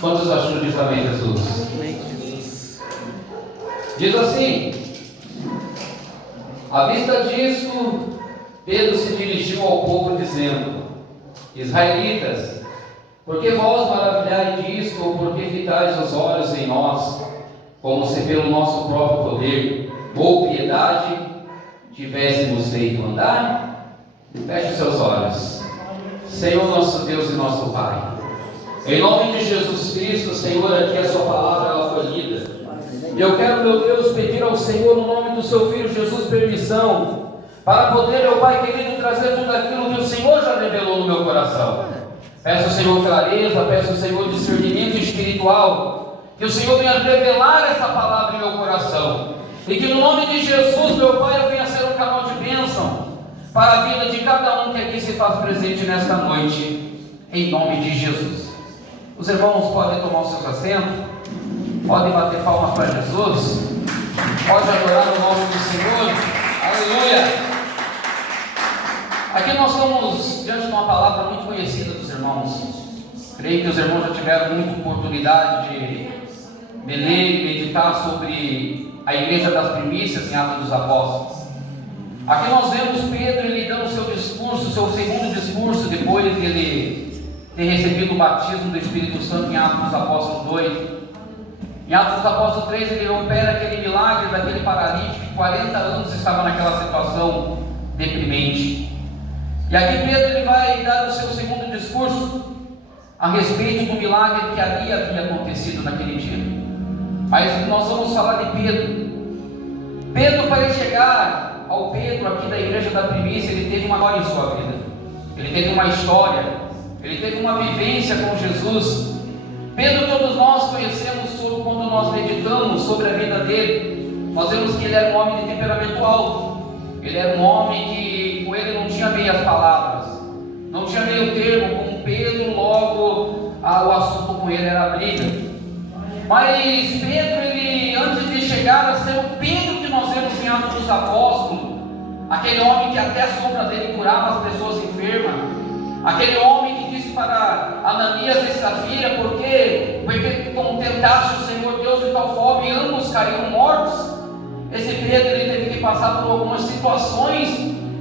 Quantos acham disso? Amém, Jesus? Diz assim: à vista disso, Pedro se dirigiu ao povo dizendo: Israelitas, por que vós maravilhais disto, ou por que fitais os olhos em nós, como se pelo nosso próprio poder ou piedade tivéssemos feito andar? Feche os seus olhos. Senhor nosso Deus e nosso Pai, em nome de Jesus Cristo, Senhor, aqui a sua palavra ela foi lida. E eu quero, meu Deus, pedir ao Senhor, no nome do seu Filho Jesus, permissão para poder, meu Pai querido, trazer tudo aquilo que o Senhor já revelou no meu coração. Peço ao Senhor clareza, peço ao Senhor discernimento espiritual, que o Senhor venha revelar essa palavra em meu coração, e que no nome de Jesus, meu Pai, eu venha ser um canal de bênção para a vida de cada um que aqui se faz presente nesta noite, em nome de Jesus. Os irmãos podem tomar os seus assentos, podem bater palmas para Jesus, podem adorar o nome do Senhor, aleluia. Aqui nós estamos diante de uma palavra muito conhecida dos irmãos. Creio que os irmãos já tiveram muita oportunidade de ler e meditar sobre a igreja das primícias em Atos dos Apóstolos. Aqui nós vemos Pedro ele dando o seu discurso, seu segundo discurso, depois de ele ter recebido o batismo do Espírito Santo em Atos dos Apóstolos 2. Em Atos dos Apóstolos 3 ele opera aquele milagre daquele paralítico que 40 anos estava naquela situação deprimente. E aqui Pedro ele vai dar o seu segundo discurso a respeito do milagre que ali havia acontecido naquele dia. Mas nós vamos falar de Pedro. Pedro, para ele chegar ao Pedro aqui da igreja da primícia, ele teve uma história em sua vida. Ele teve uma história, ele teve uma vivência com Jesus. Pedro, todos nós conhecemos quando nós meditamos sobre a vida dele. Nós vemos que ele era um homem de temperamento alto. Ele era um homem que com ele não tinha meias palavras, não tinha meio termo. Com Pedro, logo o assunto com ele era a briga. Mas Pedro, ele, antes de chegar a ser o Pedro que nós vemos em Atos dos Apóstolos, aquele homem que até a sombra dele curava as pessoas enfermas, aquele homem que disse para Ananias e Safira: porque contentaste o Senhor Deus de tal forma e ambos caíram mortos. Esse Pedro ele teve que passar por algumas situações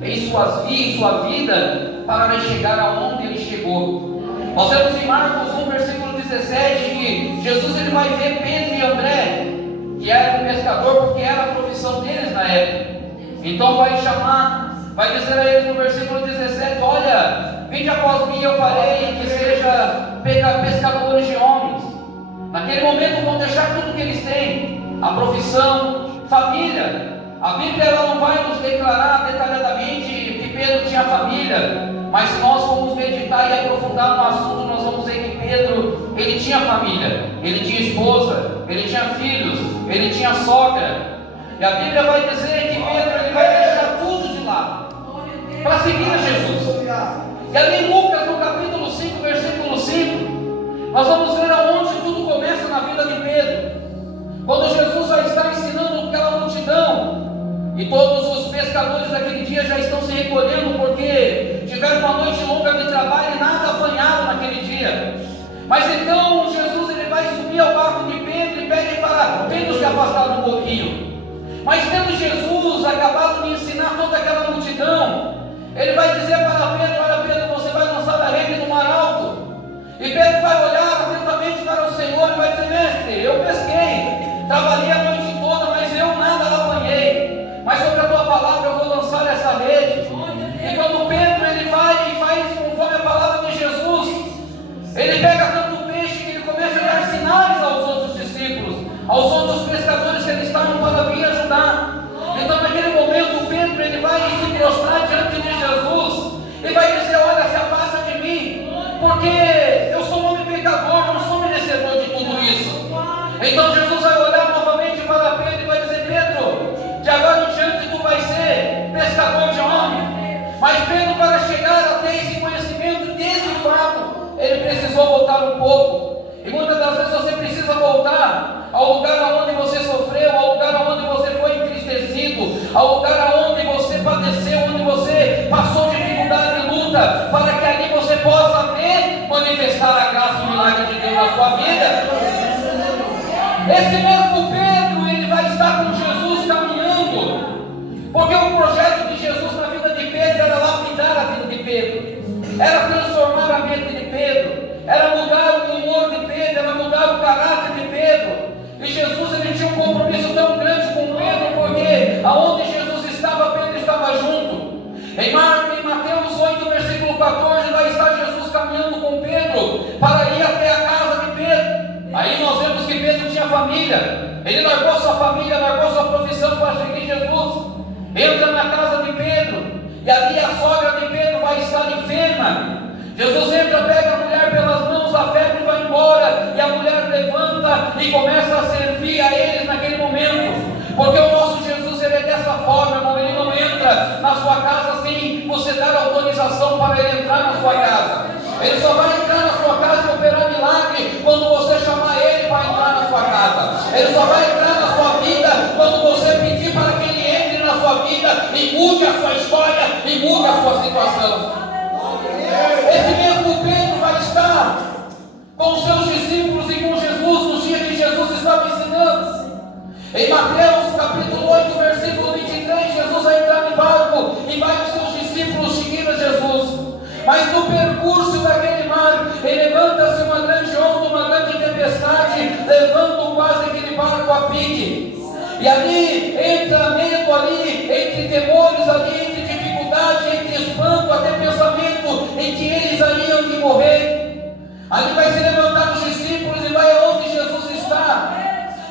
em sua vida para chegar aonde ele chegou. Nós vemos em Marcos 1, versículo 17, que Jesus ele vai ver Pedro e André, que era um pescador, porque era a profissão deles na época. Então vai dizer a eles no versículo 17: olha, vinde após mim, eu farei que seja pescadores de homens. Naquele momento vão deixar tudo que eles têm, a profissão, família. A Bíblia ela não vai nos declarar detalhadamente que Pedro tinha família, mas se nós formos meditar e aprofundar no assunto, nós vamos ver que Pedro, ele tinha família, ele tinha esposa, ele tinha filhos, ele tinha sogra. E a Bíblia vai dizer que Pedro ele vai deixar tudo de lado para seguir a Jesus. E ali em Lucas, no capítulo 5, versículo 5, nós vamos ver aonde tudo começa na vida de Pedro. Quando Jesus já está ensinando aquela multidão, e todos os pescadores daquele dia já estão se recolhendo, porque tiveram uma noite longa de trabalho e nada apanharam naquele dia. Mas então Jesus ele vai subir ao barco de Pedro e pede para Pedro se afastar um pouquinho. Mas tendo Jesus acabado de ensinar toda aquela multidão, ele vai dizer para Pedro: olha Pedro, você vai lançar a rede no mar alto. E Pedro vai olhar atentamente para o Senhor e vai dizer: mestre, eu pesquei, trabalhei a noite toda, mas eu nada apanhei. Mas sobre a tua palavra eu vou lançar essa rede. E quando Pedro ele vai e faz conforme a palavra de Jesus, ele pega tanto peixe que ele começa a dar sinais aos outros discípulos, aos outros pescadores que eles estavam para vir ajudar. Então naquele momento Pedro ele vai se prostrar diante de Jesus e vai dizer: olha, se afasta de mim, porque eu sou um homem pecador, não sou merecedor de tudo isso. Então Jesus vai olhar novamente para Pedro e vai dizer: Pedro, de agora em diante tu vais ser pescador de homem. Mas Pedro, para chegar até esse conhecimento desse fato, ele precisou voltar um Esse mesmo Pedro, ele vai estar com Jesus caminhando, porque o projeto de Jesus na vida de Pedro era lapidar a vida de Pedro, era transformar a mente de Pedro, era mudar o humor de Pedro, era mudar o caráter de Pedro. E Jesus, ele tinha um compromisso tão grande com Pedro, porque aonde Jesus estava, Pedro estava junto. Em Mateus 8, versículo 14, vai estar Jesus caminhando com Pedro para ir até a casa de Pedro. Aí nós vemos que Pedro tinha família, ele largou sua família, largou sua profissão para seguir Jesus. Entra na casa de Pedro, e ali a sogra de Pedro vai estar enferma. Jesus entra, pega a mulher pelas mãos, a febre vai embora, e a mulher levanta e começa a servir a eles naquele momento. Porque o nosso Jesus, ele é dessa forma, irmão. Ele não entra na sua casa sem você dar autorização para ele entrar na sua casa. Ele só vai entrar na sua casa e operar milagre quando você chamar ele para entrar na sua casa. Ele só vai entrar na sua vida quando você pedir para que ele entre na sua vida e mude a sua história e mude a sua situação. Esse mesmo Pedro vai estar com os seus discípulos e com Jesus no dia que Jesus estava ensinando. Em Mateus capítulo 8, versículo 23, Jesus vai entrar no barco e vai os seus discípulos seguir a Jesus. Mas no percurso daquele mar, levanta-se uma grande onda, uma grande tempestade, levando quase aquele barco a pique. E ali entra medo, ali entre temores, ali entre dificuldade, entre espanto, até pensamento em que eles iriam de morrer. Ali vai se levantar os discípulos e vai aonde Jesus está.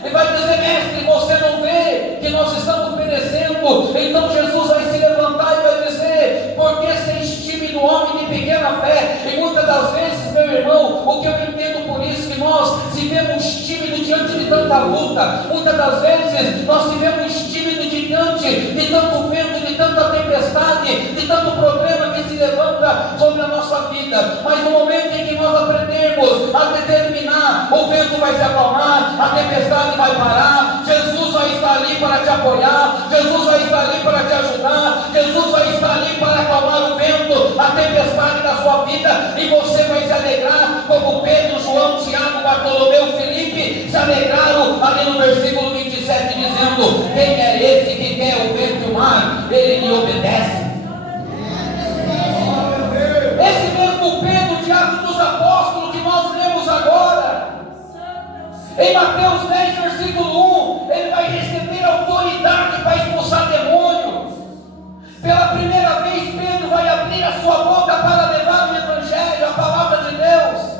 E vai dizer: mestre, você não vê que nós estamos perecendo? Então Jesus vai se levantar e vai dizer: por que seis tímido, homem de pequena fé? E muitas das vezes, meu irmão, o que eu entendo por isso, que nós se vemos tímidos diante de tanta luta. Muitas das vezes nós se vemos tímidos diante de tanto vento, de tanta tempestade, de tanto problema que se levanta sobre a nossa vida. Mas no momento em que nós aprendemos a determinar, o vento vai se acalmar, a tempestade vai parar, Jesus vai estar ali para te apoiar, Jesus vai estar ali para te ajudar, Jesus vai estar ali para acalmar o vento, a tempestade da sua vida, e você vai se alegrar, como Pedro, João, Tiago, Bartolomeu, Felipe se alegraram ali no versículo 27, dizendo: quem é esse que quer o vento e o mar? Ele lhe obedece. Esse mesmo Pedro, de Atos dos Apóstolos, que nós lemos agora, em Mateus 10, versículo 1, ele vai receber autoridade para expulsar demônios. Pela primeira vez, Pedro vai abrir a sua boca para levar o Evangelho, a palavra de Deus.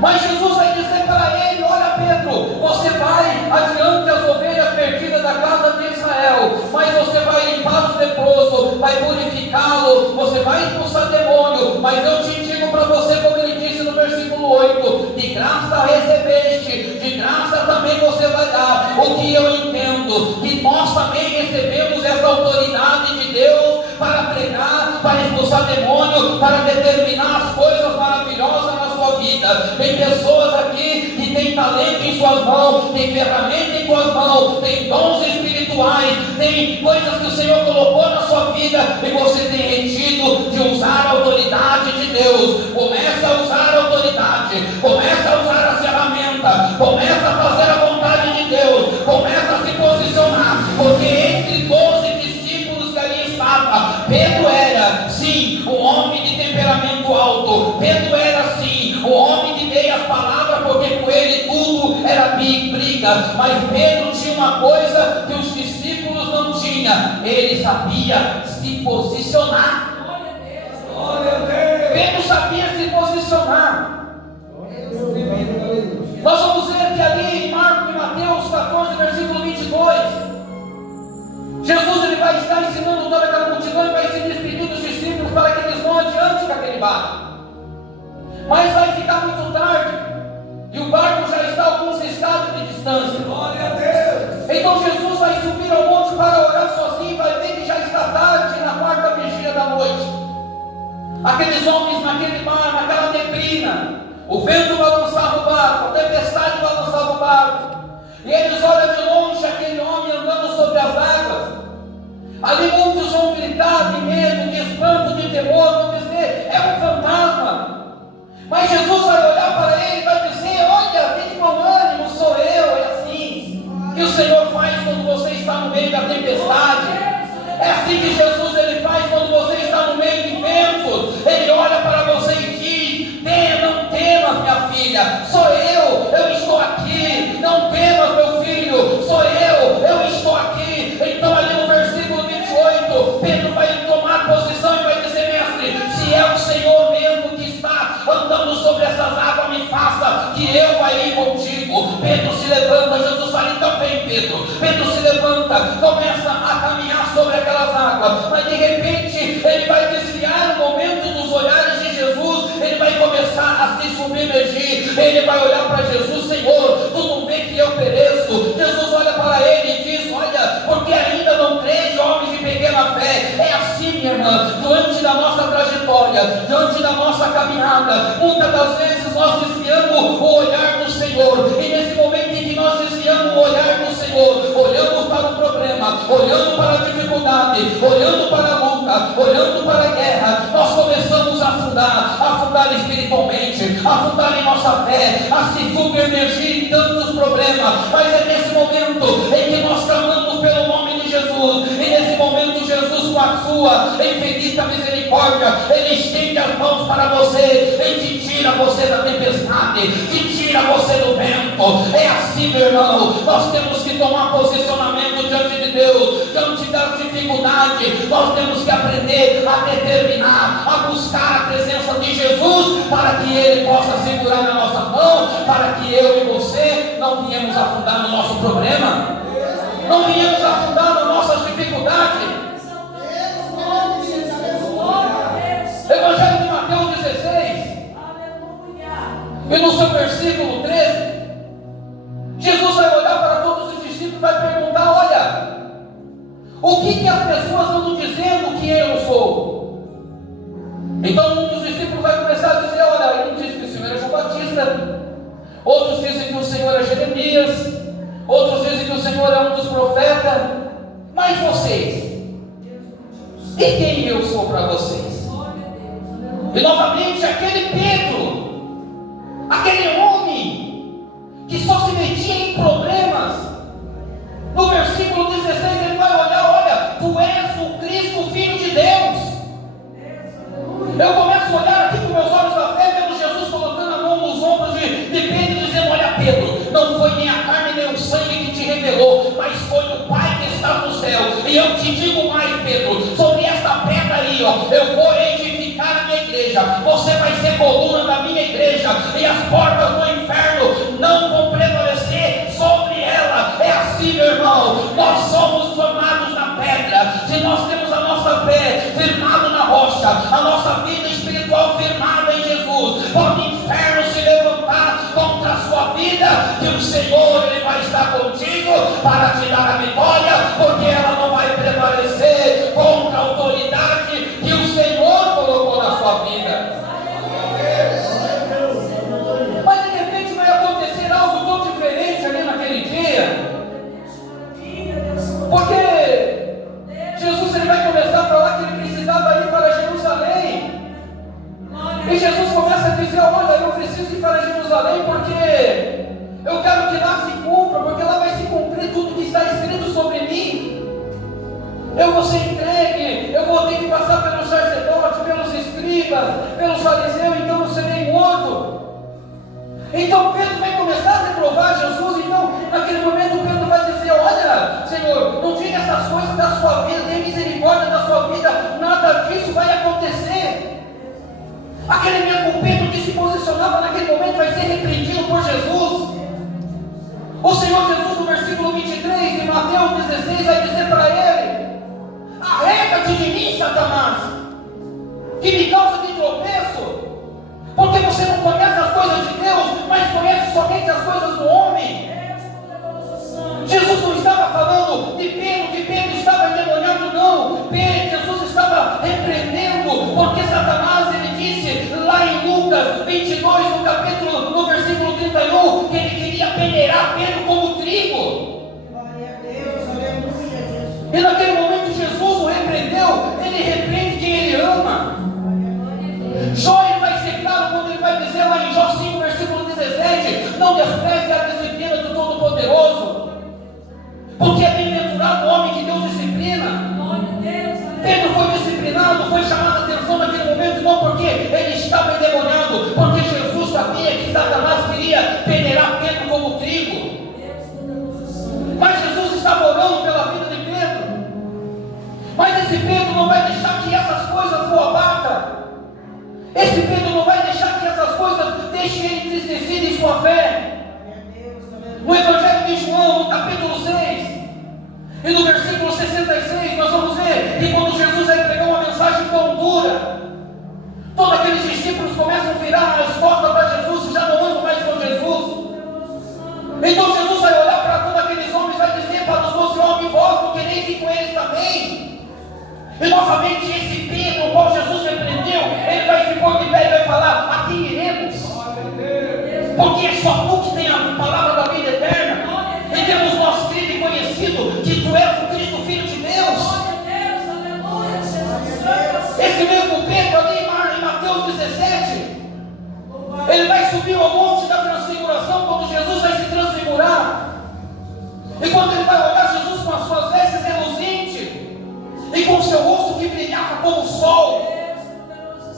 Mas Jesus vai dizer para ele: olha, Pedro, você vai adiante as ovelhas perdidas da casa de Israel, mas você vai limpar os leprosos, vai purificá-lo, você vai expulsar demônio. Mas eu te digo para você, como ele disse no versículo 8: de graça recebeste, de graça também você vai dar. O que eu entendo, que nós também recebemos essa autoridade de Deus para pregar, para expulsar demônio, para determinar as coisas maravilhosas na sua vida. Tem pessoas aqui que têm talento em suas mãos, tem ferramenta em suas mãos, tem dons espirituais, tem coisas que o Senhor colocou na sua vida e você tem retido de usar a autoridade de Deus. Começa a usar a autoridade, começa a usar as ferramentas, começa a fazer a vontade de Deus, começa a se posicionar, porque entre 12 discípulos que ali estava, Pedro era sim um homem de temperamento alto, Pedro era sim um homem de meias palavras, porque com ele tudo era briga. Mas Pedro tinha uma coisa que os discípulos não tinham: ele sabia se posicionar. Pedro sabia se posicionar. Nós vamos ver que ali em Marcos e Mateus 14, versículo 22, Jesus ele vai estar ensinando toda aquela multidão e vai se despedir dos discípulos para que eles vão adiante daquele barco. Mas vai ficar muito tarde e o barco já está a alguns estados de distância. Glória a Deus. Então Jesus vai subir ao monte para orar sozinho e vai ver que já está tarde, na quarta vigília da noite. Aqueles homens naquele mar, naquela neblina, o vento balançava o barco, a tempestade balançava o barco, e eles olham de longe aquele homem andando sobre as águas. Ali muitos vão gritar de medo, de espanto, de temor, vão dizer: é um fantasma. Mas Jesus vai olhar para ele e vai dizer: olha, tem de bom ânimo, sou É assim que Jesus ele faz quando você está no meio de ventos. Ele olha para você e diz: não temas, minha filha, sou eu estou aqui. Não temas, meu filho, sou eu estou aqui. Então ali no versículo 28, Pedro vai tomar posição e vai dizer: mestre, se é o Senhor mesmo que está andando sobre essas águas, me faça que eu vá ir contigo. Pedro se levanta, Jesus fala: então vem, Pedro. Pedro se levanta, começa a caminhar sobre aquelas águas, mas de repente ele vai desviar no momento dos olhares de Jesus. Ele vai começar a se submergir. Ele vai olhar para Jesus: Senhor, tu não vê que eu pereço? Jesus olha para ele e diz: olha, porque ainda não crês, homens de pequena fé. É assim, minha irmã, diante da nossa trajetória, diante da nossa caminhada, muitas das vezes nós desviamos o olhar do Senhor. E nesse momento em que nós desviamos o olhar do Senhor, olhamos para o problema, olhando para a dificuldade, olhando para a luta, olhando para a guerra, nós começamos a afundar espiritualmente, afundar em nossa fé, a se submergir em tantos problemas. Mas é nesse momento em que nós clamamos pelo nome de Jesus, e nesse momento Jesus, com a sua infinita misericórdia, ele estende as mãos para você e te tira você da tempestade, te tira você do vento. É assim, meu irmão, nós temos que tomar posicionamento diante de Deus, diante das dificuldades. Nós temos que aprender a determinar, a buscar a presença de Jesus, para que Ele possa segurar na nossa mão, para que eu e você não venhamos afundar no nosso problema, não venhamos afundar nas nossas dificuldades. Evangelho de Mateus 16, e no seu versículo 13, Jesus vai olhar para todos os discípulos e vai perguntar: olha, o que as pessoas andam dizendo que eu sou? Então um dos discípulos vai começar a dizer: olha, um diz que o Senhor é João Batista, outros dizem que o Senhor é Jeremias, outros dizem que o Senhor é um dos profetas. Mas vocês, e quem eu sou para vocês? E novamente aquele Pedro, aquele homem que só se metia em problemas, no versículo 16 ele vai olhar: olha, tu és o Cristo, o Filho de Deus. Eu começo a olhar aqui com meus olhos da fé, vendo Jesus colocando a mão nos ombros de Pedro e dizendo: olha, Pedro, não foi nem a carne nem o sangue que te revelou, mas foi o Pai que está no céu. E eu te digo mais, Pedro, sobre esta pedra aí, eu vou edificar a minha igreja. Você vai ser coluna da minha igreja, e as portas do inferno não vão prevalecer sobre ela. É assim, meu irmão, nós somos formados na pedra. Se nós temos a nossa fé firmada na rocha, a nossa vida espiritual firmada em Jesus, pode o inferno se levantar contra a sua vida, que o Senhor ele vai estar contigo para te dar a vitória, porque ela não vai prevalecer contra a autoridade que o Senhor colocou na sua vida. Mas de repente vai acontecer algo tão diferente ali naquele dia, porque Jesus ele vai começar a falar que ele precisava ir para Jerusalém. E Jesus começa a dizer: olha, eu preciso ir para Jerusalém porque eu quero que lá se cumpra, porque lá vai se cumprir tudo que está escrito sobre mim. Eu vou ser entregue, eu vou ter que passar pelos sacerdotes, pelos escribas, pelos fariseus, então eu serei morto. Então Pedro vai começar a reprovar Jesus. Então naquele momento Pedro vai dizer: olha, Senhor, não diga essas coisas da sua vida, tenha misericórdia da sua vida, nada disso vai acontecer. Aquele mesmo Pedro que se posicionava naquele momento vai ser repreendido por Jesus. O Senhor Jesus, no versículo 23 de Mateus 16, vai dizer para ele: arrega-te de mim, Satanás, que me causa de tropeço, porque você não conhece as coisas de Deus, mas conhece somente as coisas do homem. Jesus não estava falando de Pedro, que Pedro estava endemoniado, não. Jesus estava repreendendo, porque Satanás, ele disse lá em Lucas 22, no versículo 31, que ele queria peneirar Pedro como trigo. Glória a Deus, aleluia, Jesus. E naquele momento Jesus o repreendeu, ele repreende quem ele ama. Jó ele vai ser claro quando ele vai dizer lá em Jó 5, versículo 17: não despreze a disciplina do Todo-Poderoso, porque é bem-aventurado o homem que Deus disciplina. Satanás queria peneirar Pedro como trigo. Mas Jesus estava orando pela vida de Pedro. Mas esse Pedro não vai deixar que essas coisas o abatam. Esse Pedro não vai deixar que essas coisas deixem ele entristecido em sua fé. No Evangelho de João, no capítulo 6, e no versículo 66, nós vamos ver que quando Jesus vai pregar uma mensagem tão dura, todos aqueles discípulos começam a virar as costas para Jesus e já não andam mais com Jesus. Então Jesus vai olhar para todos aqueles homens e vai dizer para os 12 homens: vós não quereis ir com eles também? E novamente esse Pedro, o qual Jesus repreendeu, ele vai se pôr de pé e vai falar: a quem iremos? Porque é só tu que tem a palavra da vida eterna. E temos nós crido e conhecido que tu és o Cristo, Filho de Deus. Esse mesmo Pedro ali em Mateus 17, ele vai subir ao monte da transfiguração, quando Jesus vai se transfigurar. E quando ele vai olhar Jesus com as suas vestes reluzentes e com o seu rosto que brilhava como o sol,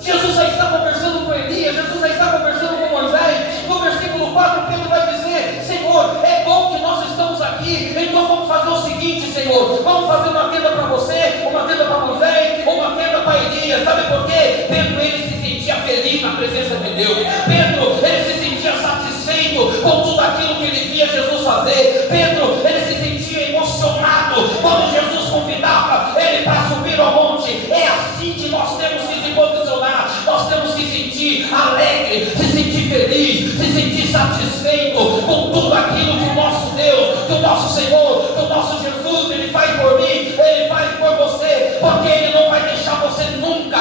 Jesus já está conversando com Elias, Jesus já está conversando com Moisés. No versículo 4, Pedro vai dizer: Senhor, é bom que nós estamos aqui, então vamos fazer o seguinte, Senhor, vamos fazer uma tenda para você, uma tenda para Moisés, uma tenda para Elias. Sabe por quê? Pedro, ele se sentia feliz na presença de Deus. Pedro, ele se sentia satisfeito com tudo aquilo que ele via Jesus fazer. Pedro, ele se sentia emocionado quando Jesus convidava ele para subir ao monte. É assim que nós temos que se posicionar. Nós temos que se sentir alegre, se sentir feliz, se sentir satisfeito com tudo aquilo que o nosso Deus, que o nosso Senhor, que o nosso Jesus, ele faz por mim, ele faz por você, porque ele não vai deixar você nunca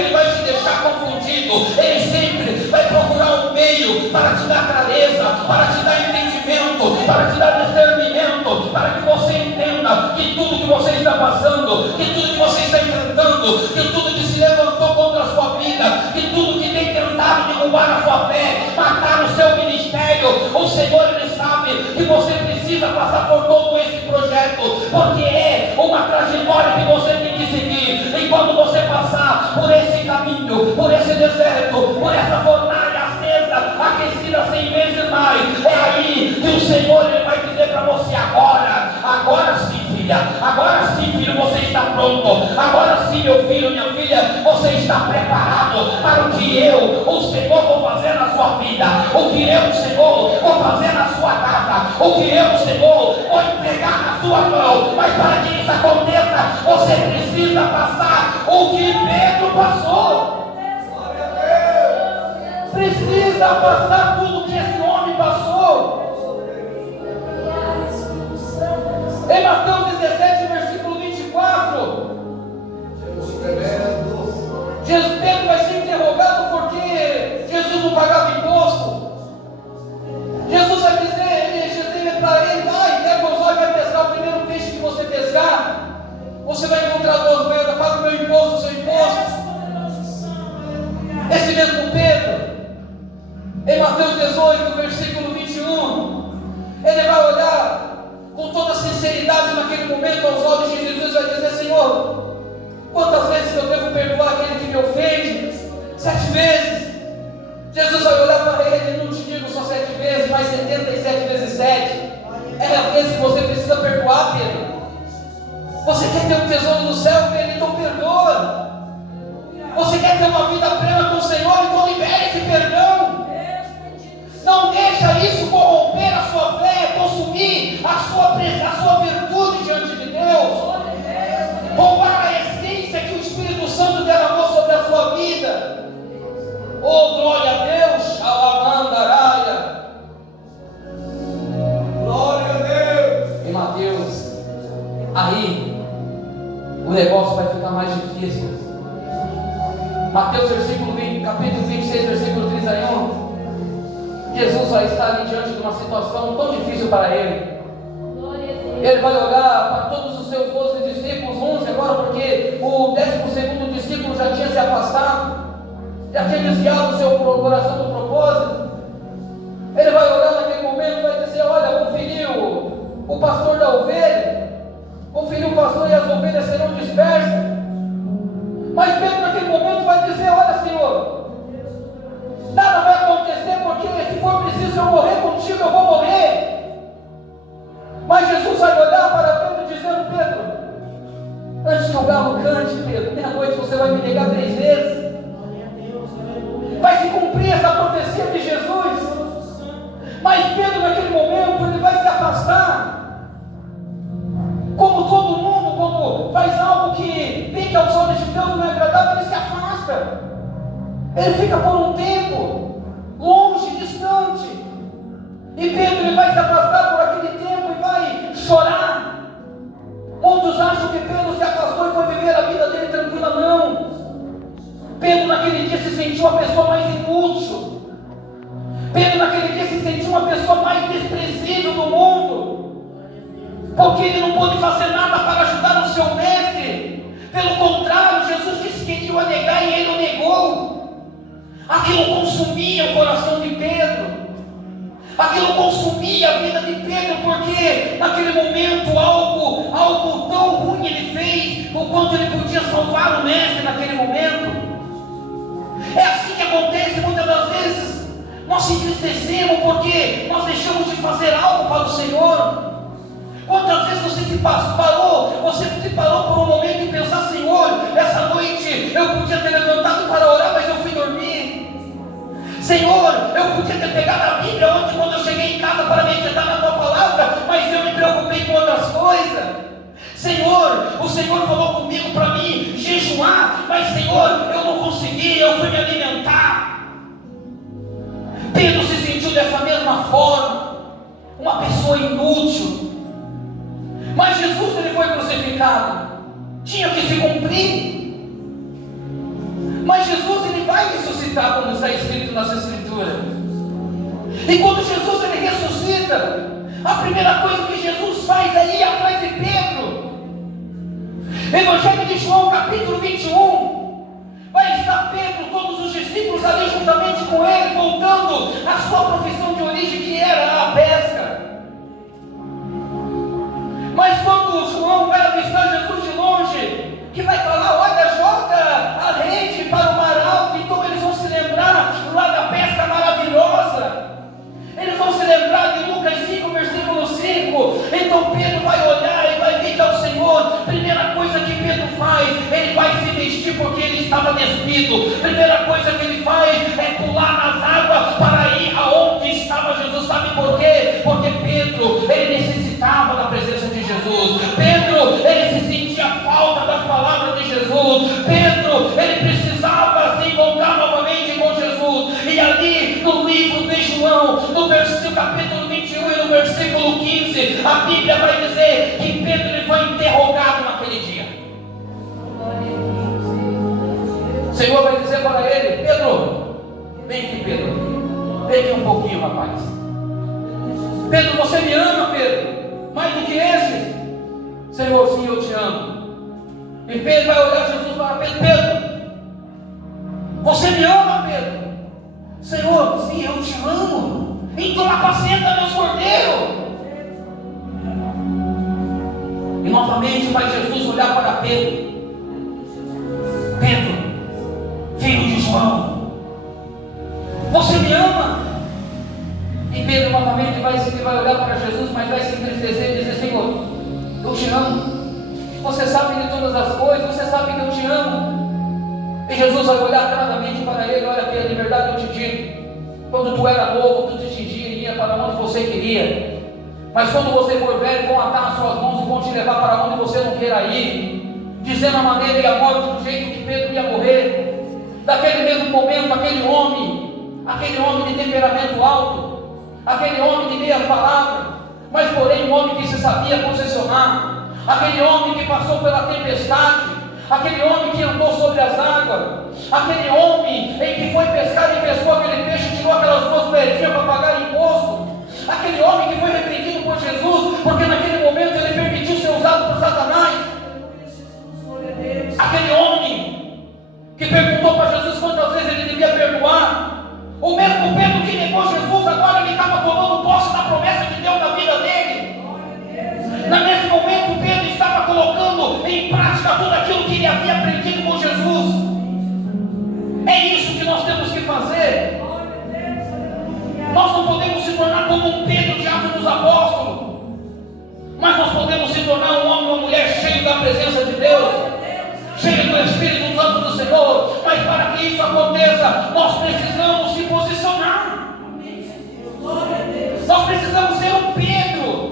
ele vai te deixar confundido. Ele sempre vai procurar um meio para te dar clareza, para te dar entendimento, para te dar discernimento, para que você entenda que tudo que você está passando, que tudo que você está enfrentando, que tudo que se levantou contra a sua vida, que tudo que tem tentado derrubar a sua fé, matar o seu ministério, o Senhor, ele sabe que você precisa passar por todo esse projeto, porque é uma trajetória que você tem que seguir. E quando você passar por esse caminho, por esse deserto, por essa fornalha acesa, aquecida 100 vezes mais, é aí que o Senhor, ele vai dizer para você: agora sim, filha, agora sim, filho, você está pronto, agora sim, meu filho, minha filha, você está preparado para o que eu, o Senhor, vou fazer na sua vida, o que eu, o Senhor, vou fazer na sua casa, o que eu, o Senhor, vou entregar na sua mão. Mas para que isso aconteça, você precisa passar o que Pedro passou. Precisa passar tudo que esse homem passou. Em Mateus 17, versículo 24, Pedro vai ser interrogado porque Jesus não pagava imposto. Jesus vai dizer, Jesus para ele: vai, pega o anzol e vai pescar o primeiro peixe que você pescar. Você vai encontrar 2 moedas, paga o meu imposto, o seu imposto. Esse mesmo Pedro, em Mateus 18, versículo 21, ele vai olhar com toda sinceridade naquele momento aos olhos de Jesus e vai dizer: Senhor, quantas vezes eu devo perdoar aquele que me ofende? 7 vezes. Jesus vai olhar para ele: não te digo só 7 vezes, mas 77 vezes 7. É a vez que você precisa perdoar, Pedro. Você quer ter um tesouro no céu, Pedro? Então perdoa. Você quer ter uma vida plena com o Senhor? Então libere esse perdão. Não deixa isso corromper a sua fé, consumir a sua virtude diante de Deus, roubar a essência que o Espírito Santo derramou sobre a sua vida. Oh, glória a Deus! Alamandaraya. Glória a Deus! Em Mateus, aí o negócio vai ficar mais difícil. Mateus capítulo 26, versículo 31. Jesus vai estar ali diante de uma situação tão difícil para ele. Ele vai olhar para todos os seus 12 discípulos, 11 agora, porque o 12º discípulo já tinha se afastado, já tinha desviado o seu coração do propósito. Ele vai olhar naquele momento e vai dizer: olha, conferiu o pastor da ovelha, conferiu o pastor e as ovelhas serão dispersas. Mas Pedro naquele momento vai dizer: olha, Senhor, nada vai acontecer porque galo cante, Pedro, meia-noite você vai me negar 3 vezes. Vai se cumprir essa profecia de Jesus. Mas Pedro, naquele momento, ele vai se afastar. Como todo mundo, quando faz algo que vê que aos olhos de Deus não é agradável, ele se afasta. Ele fica por um tempo longe, distante. E Pedro, ele vai se afastar por aquele tempo e vai chorar. Muitos acham que Pedro se afastou e foi viver a vida dele tranquila. Não. Pedro naquele dia se sentiu a pessoa mais inútil. Pedro naquele dia se sentiu uma pessoa mais desprezível do mundo, porque ele não pôde fazer nada para ajudar o seu mestre. Pelo contrário, Jesus disse que ele ia negar e ele o negou. Aquilo consumia o coração de Pedro. Aquilo consumia a vida de Pedro, porque naquele momento algo tão ruim ele fez, o quanto ele podia salvar o mestre naquele momento. É assim que acontece muitas das vezes. Nós se entristecemos porque nós deixamos de fazer algo para o Senhor. Quantas vezes você se parou por um momento e pensar: Senhor, essa noite eu podia ter levantado para orar, mas eu fui dormir. Senhor, eu podia ter pegado a Bíblia ontem quando eu cheguei em casa para meditar na tua palavra, mas eu me preocupei com outras coisas. Senhor, o Senhor falou comigo para mim jejuar, mas Senhor, eu não consegui, eu fui me alimentar. Pedro se sentiu dessa mesma forma, uma pessoa inútil. Mas Jesus, ele foi crucificado, tinha que se cumprir. Mas Jesus, ele vai ressuscitar, como está escrito nas Escrituras. E quando Jesus, ele ressuscita, a primeira coisa que Jesus faz é ir atrás de Pedro. Evangelho de João, capítulo 21, vai estar Pedro, todos os discípulos ali juntamente com ele, voltando à sua profissão de origem, que era a pesca. Mas quando João vai avistar Jesus de longe, que vai falar: olha, joga a rede para o mar alto. Então eles vão se lembrar lá da pesca maravilhosa. Eles vão se lembrar de Lucas 5, versículo 5. Então Pedro vai olhar e vai ver que é o Senhor. Primeira coisa que Pedro faz, ele vai se vestir porque ele estava despido. Primeira coisa que ele faz é pular nas águas para ir aonde estava Jesus. Sabe por quê? Porque Pedro, ele necessitava da presença de Jesus. Pedro, ele se sentia falta das palavras de Jesus. Pedro, ele precisava se encontrar novamente com Jesus. E ali no livro de João, no versículo capítulo 21 e no versículo 15, a Bíblia vai dizer que Pedro, ele foi interrogado naquele dia. O Senhor vai dizer para ele: Pedro, vem aqui, Pedro, vem aqui um pouquinho, rapaz. Pedro, você me ama, Pedro, mais do que esse? Senhor, sim, eu te amo. E Pedro vai olhar Jesus e falar: Pedro, você me ama, Pedro? Senhor, sim, eu te amo. Então apacenta meus cordeiros. E novamente vai Jesus olhar para Pedro: Pedro, filho de João, você me ama? E Pedro novamente vai olhar para Jesus, mas vai se entristecer e dizer: Senhor, eu te amo. Você sabe de todas as coisas, você sabe que eu te amo. E Jesus vai olhar claramente para ele: olha, Pedro, de verdade eu te digo, quando tu era novo, tu te tingia e ia para onde você queria. Mas quando você for velho, vão atar as suas mãos e vão te levar para onde você não queira ir. Dizendo a maneira e a morte do jeito que Pedro ia morrer. Daquele mesmo momento, aquele homem de temperamento alto, aquele homem de meias palavras, mas porém um homem que se sabia posicionar, aquele homem que passou pela tempestade, aquele homem que andou sobre as águas, aquele homem em que foi pescar e pescou aquele peixe, tirou aquelas 2 moedinhas para pagar imposto, aquele homem que foi repreendido por Jesus, porque naquele momento ele permitiu ser usado por Satanás, aquele homem que perguntou para Jesus quantas vezes ele devia perdoar. O mesmo Pedro que negou Jesus, agora ele estava tomando posse da promessa de Deus na vida dele. Nesse momento Pedro estava colocando em prática tudo aquilo que ele havia aprendido com Jesus. É isso que nós temos que fazer. Nós não podemos se tornar como um Pedro de Atos dos Apóstolos, mas nós podemos se tornar um homem ou uma mulher cheio da presença de Deus. cheio do Espírito Santo do Senhor. Mas para que isso aconteça, nós precisamos se posicionar. Nós precisamos ser um Pedro.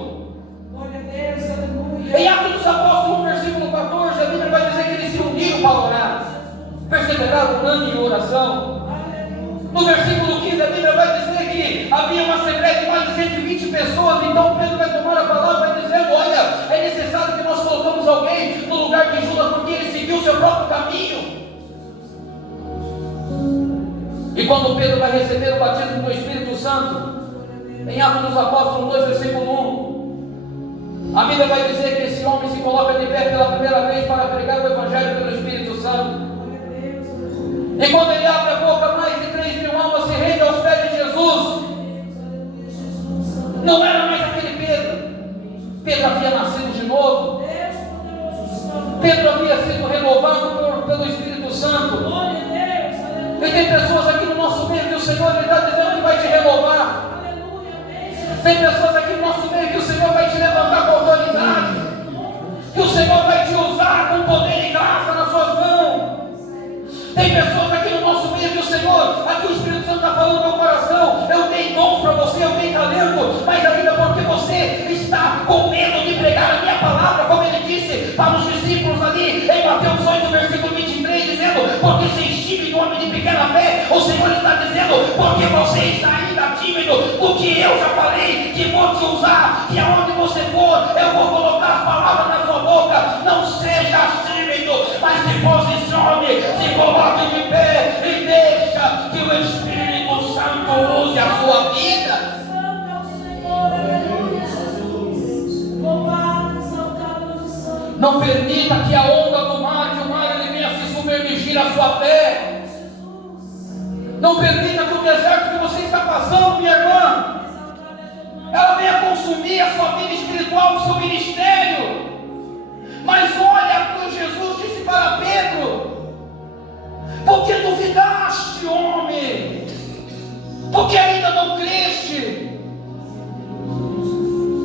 Em Atos dos Apóstolos, no versículo 14, a Bíblia vai dizer que eles se uniram para orar, perseveraram orando em oração. No versículo 15, a Bíblia vai dizer que havia uma assembleia de mais de 120 pessoas. Então Pedro vai tomar a palavra e vai dizendo: olha, é necessário que nós colocamos alguém no lugar de Judas, porque ele seguiu o seu próprio caminho. E quando Pedro vai receber o batismo do Espírito Santo, em Atos dos Apóstolos 2, versículo 1, a Bíblia vai dizer que esse homem se coloca de pé pela primeira vez para pregar o Evangelho pelo Espírito Santo. E quando ele abre a boca, mais de 3.000 almas se rendem aos pés de Jesus. Não era mais aquele Pedro. Pedro havia nascido de novo. Pedro havia sido renovado pelo Espírito Santo. E tem pessoas aqui no nosso meio que o Senhor está dizendo que vai te renovar. Tem pessoas aqui no nosso meio que o Senhor vai te levantar com autoridade, que o Senhor vai te usar com poder e graça nas suas mãos. Tem pessoas aqui no nosso meio que o Senhor, aqui o Espírito Santo está falando no meu coração: eu dei dons para você, eu dei talento, mas ainda porque você está com medo de pregar a minha palavra, como ele disse para os discípulos ali em Mateus 8, versículo 23, dizendo: porque vocês tímido, homem de pequena fé. O Senhor está dizendo: porque você está ainda tímido, do que eu já falei, que vou te usar, que aonde você for, eu vou colocar as palavras na sua boca. Não seja tímido, mas se posicione, se coloque de pé e deixa que o Espírito Santo use a sua vida. Não permita que a onda do mar, que o mar ele venha se submergir a sua fé. Não permita que o deserto que você está passando, minha irmã, ela venha consumir a sua vida espiritual, o seu ministério. Mas olha o que Jesus disse para Pedro: porque duvidaste, homem, porque ainda não creste.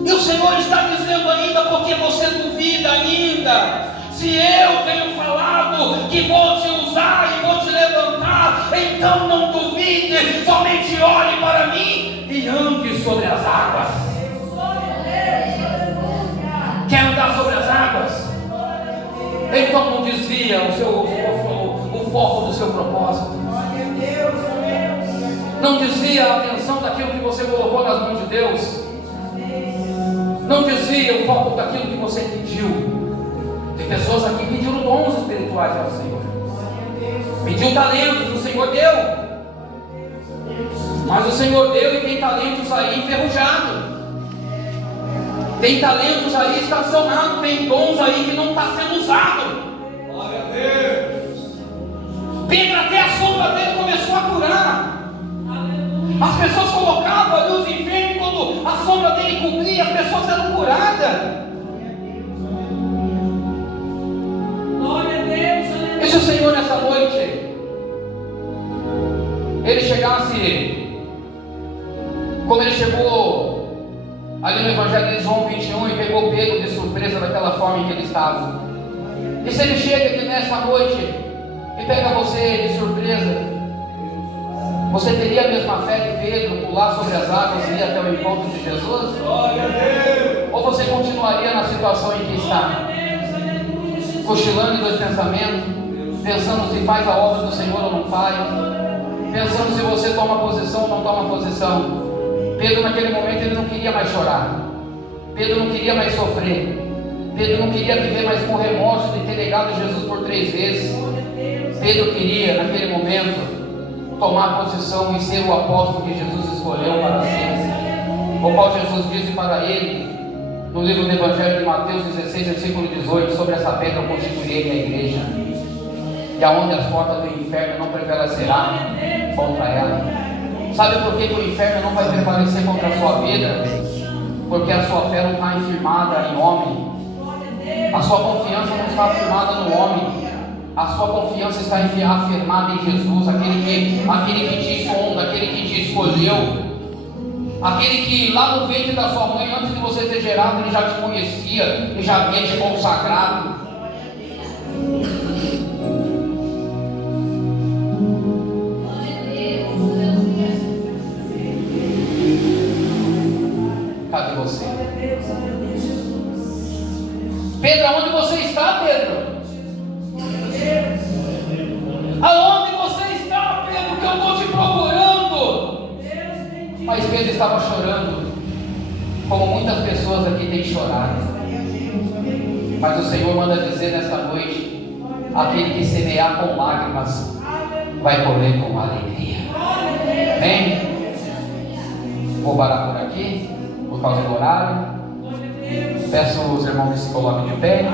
E o Senhor está dizendo ainda: porque você duvida ainda. Se eu tenho falado que vou te usar e vou te levantar, então não duvide, somente olhe para mim e ande sobre as águas. Quer andar sobre as águas? Então não desvia o foco do seu propósito. Não desvia a atenção daquilo que você colocou nas mãos de Deus. Não desvia o foco daquilo que você pediu. Tem pessoas aqui que pediram dons espirituais ao Senhor, pediu talentos, o Senhor deu. Mas o Senhor deu e tem talentos aí enferrujados, tem talentos aí estacionados, tem dons aí que não está sendo usado. Glória a Deus. Pedro, até a sombra dele começou a curar. As pessoas colocavam ali os enfermos, e quando a sombra dele cobria, as pessoas eram curadas. E se o Senhor nessa noite Ele chegasse como Ele chegou ali no Evangelho de João 21 e pegou Pedro de surpresa daquela forma em que ele estava, e se Ele chega aqui nessa noite e pega você de surpresa, você teria a mesma fé que Pedro, pular sobre as águas e ir até o encontro de Jesus? Ou você continuaria na situação em que está, cochilando em dois pensamentos, pensando se faz a obra do Senhor ou não faz, pensando se você toma posição ou não toma posição? Pedro naquele momento ele não queria mais chorar, Pedro não queria mais sofrer, Pedro não queria viver mais com remorso de ter negado Jesus por 3 vezes. Pedro queria naquele momento tomar posição e ser o apóstolo que Jesus escolheu para ser, o qual Jesus disse para ele no livro do Evangelho de Mateus 16, versículo 18: sobre essa pedra eu constituirei minha igreja, e aonde as portas do inferno não prevalecerá contra ela. Sabe por que o inferno não vai prevalecer contra a sua vida? Porque a sua fé não está firmada em homem, a sua confiança não está firmada no homem, a sua confiança está afirmada em Jesus, aquele que te sonda, aquele que te escolheu, aquele que lá no ventre da sua mãe, antes de você ser gerado, ele já te conhecia e já havia te consagrado. Cadê você? Pedro, aonde você está, Pedro? Aonde você está, Pedro? Que eu estou te procurando. Mas Pedro estava chorando, como muitas pessoas aqui têm chorado. Mas o Senhor manda dizer nesta noite: aquele que semear com lágrimas vai colher com alegria. Amém? Vou parar por aqui, por causa do horário. Peço os irmãos que se coloquem de pé.